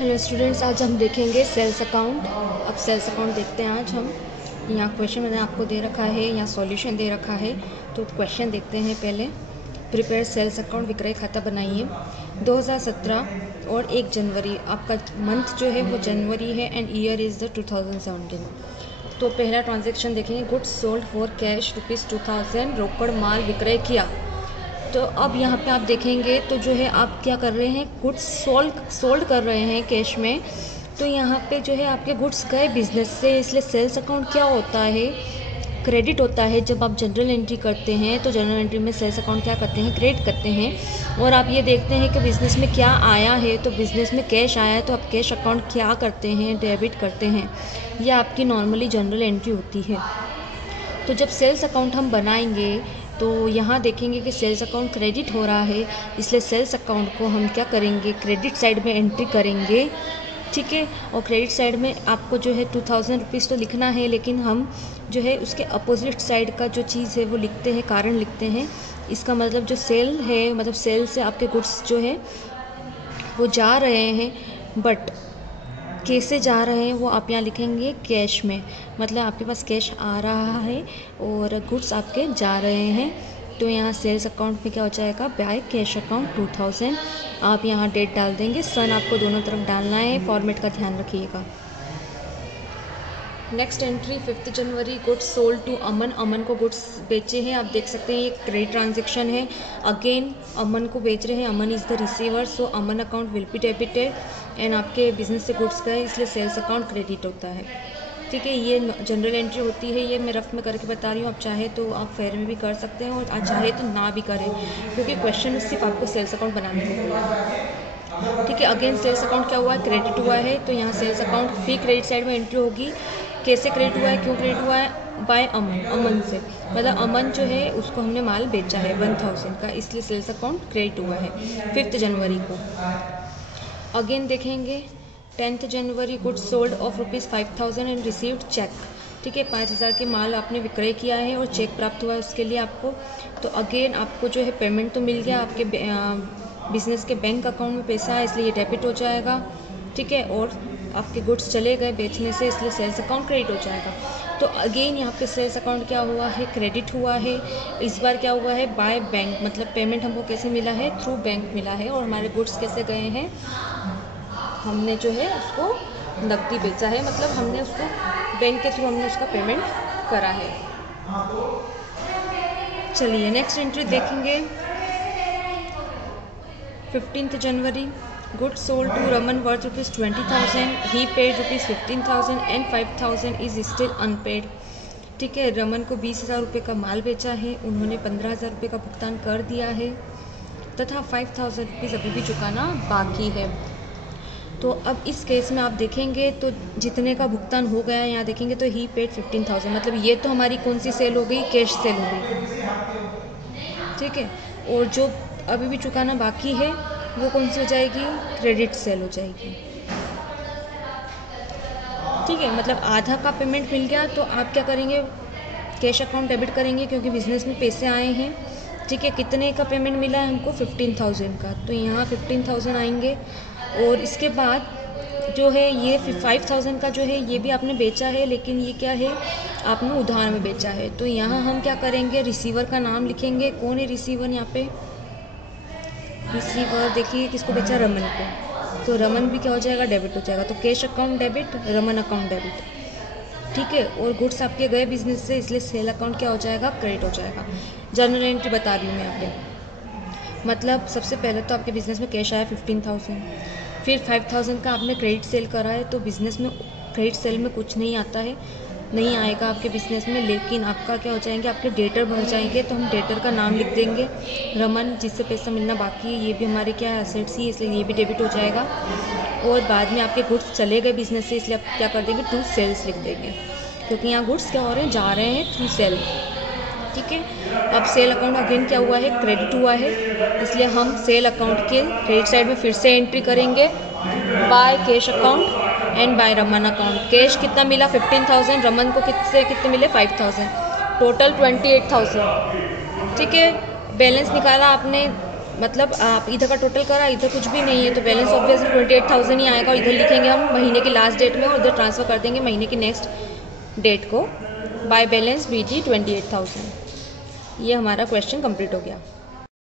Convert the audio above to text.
Hello students, आज हम देखेंगे सेल्स अकाउंट। अब सेल्स अकाउंट देखते हैं आज हम। यहाँ क्वेश्चन मैंने आपको दे रखा है, यहाँ सॉल्यूशन दे रखा है। तो क्वेश्चन देखते हैं पहले। प्रिपेयर सेल्स अकाउंट, विक्रय खाता बनाइए। 2017 और 1 जनवरी, आपका मंथ जो है वो जनवरी है एंड ईयर इज़ द 2017। तो पहला ट्रांजेक्शन देखेंगे, गुड्स सोल्ड फॉर कैश ₹2000, रोकड़ माल विक्रय किया। तो अब यहाँ पे आप देखेंगे तो जो है आप क्या कर रहे हैं, गुड्स सोल्ड कर रहे हैं कैश में। तो यहाँ पे जो है आपके गुड्स गए बिजनेस से, इसलिए सेल्स अकाउंट क्या होता है, क्रेडिट होता है। जब आप जनरल एंट्री करते हैं तो जनरल एंट्री में सेल्स अकाउंट क्या करते हैं, क्रेडिट करते हैं। और आप ये देखते हैं कि बिज़नेस में क्या आया है, तो बिज़नेस में कैश आया है तो आप कैश अकाउंट क्या करते हैं, डेबिट करते हैं। यह आपकी नॉर्मली जनरल एंट्री होती है। तो जब सेल्स अकाउंट हम बनाएंगे तो यहाँ देखेंगे कि सेल्स अकाउंट क्रेडिट हो रहा है, इसलिए सेल्स अकाउंट को हम क्या करेंगे, क्रेडिट साइड में एंट्री करेंगे। ठीक है। और क्रेडिट साइड में आपको जो है ₹2000 तो लिखना है, लेकिन हम जो है उसके अपोजिट साइड का जो चीज़ है वो लिखते हैं, कारण लिखते हैं। इसका मतलब जो सेल है, मतलब सेल से आपके गुड्स जो है वो जा रहे हैं, बट कैसे जा रहे हैं वो आप यहाँ लिखेंगे कैश में। मतलब आपके पास कैश आ रहा है और गुड्स आपके जा रहे हैं। तो यहाँ सेल्स अकाउंट में क्या हो जाएगा, बाय कैश अकाउंट 2000। आप यहाँ डेट डाल देंगे, सन आपको दोनों तरफ डालना है, फॉर्मेट का ध्यान रखिएगा। Next entry 5 January, goods sold to Aman. Aman को गुड्स बेचे हैं, आप देख सकते हैं ये क्रेडिट ट्रांजेक्शन है। अगेन अमन को बेच रहे हैं, Aman is the receiver, so Aman account will be debited. And आपके बिजनेस से गुड्स गए, इसलिए सेल्स अकाउंट क्रेडिट होता है। ठीक है, ये जनरल एंट्री होती है। ये मैं रफ में करके बता रही हूँ, आप चाहे तो आप फेयर में भी कर सकते हैं और चाहे तो ना भी करें, क्योंकि क्वेश्चन में सिर्फ आपको सेल्स अकाउंट बनाने को बोला है। ठीक है। अगेन सेल्स अकाउंट क्या हुआ है, क्रेडिट हुआ है। तो यहाँ सेल्स अकाउंट फिर क्रेडिट साइड में एंट्री होगी। कैसे क्रेडिट हुआ है, क्यों क्रेडिट हुआ है, बाय अमन। अमन से मतलब अमन जो है उसको हमने माल बेचा है 1000 का, इसलिए सेल्स अकाउंट क्रेडिट हुआ है 5 जनवरी को। अगेन देखेंगे 10 January, goods sold off ₹5000 and received cheque. ठीक है, 5000 के माल आपने विक्रय किया है और चेक प्राप्त हुआ है उसके लिए आपको। तो अगेन आपको जो है पेमेंट तो मिल गया, आपके बिजनेस के बैंक अकाउंट में पैसा है, इसलिए ये डेबिट हो जाएगा। ठीक है। और आपके गुड्स चले गए बेचने से, इसलिए सेल्स अकाउंट क्रेडिट हो जाएगा। तो अगेन यहाँ पे सेल्स अकाउंट क्या हुआ है, क्रेडिट हुआ है। इस बार क्या हुआ है, बाय बैंक, मतलब पेमेंट हमको कैसे मिला है, थ्रू बैंक मिला है। और हमारे गुड्स कैसे गए हैं, हमने जो है उसको नकदी बेचा है, मतलब हमने उसको बैंक के थ्रू हमने उसका पेमेंट करा है। चलिए नेक्स्ट एंट्री देखेंगे 15 January, goods sold to Raman worth ₹20,000, he paid ₹15,000 and 5,000 is still unpaid. ठीक है, रमन को ₹20,000 का माल बेचा है, उन्होंने ₹15,000 का भुगतान कर दिया है तथा ₹5,000 अभी भी चुकाना बाकी है। तो अब इस केस में आप देखेंगे तो जितने का भुगतान हो गया है, यहाँ देखेंगे तो ही पेड 15,000, मतलब ये तो हमारी कौन सी सेल हो गई, कैश सेल हो गई। ठीक है। और जो अभी भी चुकाना बाकी है वो कौन सी हो जाएगी, क्रेडिट सेल हो जाएगी। ठीक है, मतलब आधा का पेमेंट मिल गया तो आप क्या करेंगे, कैश अकाउंट डेबिट करेंगे, क्योंकि बिजनेस में पैसे आए हैं। ठीक है, कितने का पेमेंट मिला है हमको, 15,000 का, तो यहाँ 15,000 आएंगे। और इसके बाद जो है ये 5,000 का जो है ये भी आपने बेचा है, लेकिन ये क्या है, आपने उधार में बेचा है। तो यहाँ हम क्या करेंगे, रिसीवर का नाम लिखेंगे। कौन है रिसीवर, यहाँ पे रिसीवर देखिए किसको बेचा, रमन को, तो रमन भी क्या हो जाएगा, डेबिट हो जाएगा। तो cash account debit, Raman account debit. ठीक है। और गुड्स आपके गए बिजनेस से, इसलिए सेल अकाउंट क्या हो जाएगा, क्रेडिट हो जाएगा। जनरल एंट्री बता रही हूँ मैं यहाँ पे। मतलब सबसे पहले तो आपके बिजनेस में कैश आया 15,000, फिर 5,000 का आपने क्रेडिट सेल करा है। तो बिजनेस में क्रेडिट सेल में कुछ नहीं आता है, नहीं आएगा आपके बिजनेस में, लेकिन आपका क्या हो जाएंगे, आपके डेटर भर जाएंगे। तो हम डेटर का नाम लिख देंगे, रमन, जिससे पैसा मिलना बाकी है, ये भी हमारे क्या है, एसेट्स ही, इसलिए ये भी डेबिट हो जाएगा। और बाद में आपके गुड्स चले गए बिजनेस से, इसलिए आप क्या कर देंगे, टू सेल्स लिख देंगे, क्योंकि यहाँ गुड्स क्या हो रहे हैं, जा रहे हैं थ्रू सेल। ठीक है। अब सेल अकाउंट अगेन क्या हुआ है, क्रेडिट हुआ है, इसलिए हम सेल अकाउंट के क्रेडिट साइड में फिर से एंट्री करेंगे, by cash account and by Raman account. Cash कितना मिला, 15,000, रमन को कितने मिले, 5,000, टोटल 28,000। ठीक है। बैलेंस निकाला आपने मतलब आप इधर का टोटल करा, इधर कुछ भी नहीं है तो बैलेंस ऑब्वियसली 28,000 ही आएगा। और इधर लिखेंगे हम महीने की लास्ट डेट में और इधर ट्रांसफ़र कर देंगे महीने की नेक्स्ट डेट को। By balance BT 28,000। ये हमारा क्वेश्चन कंप्लीट हो गया।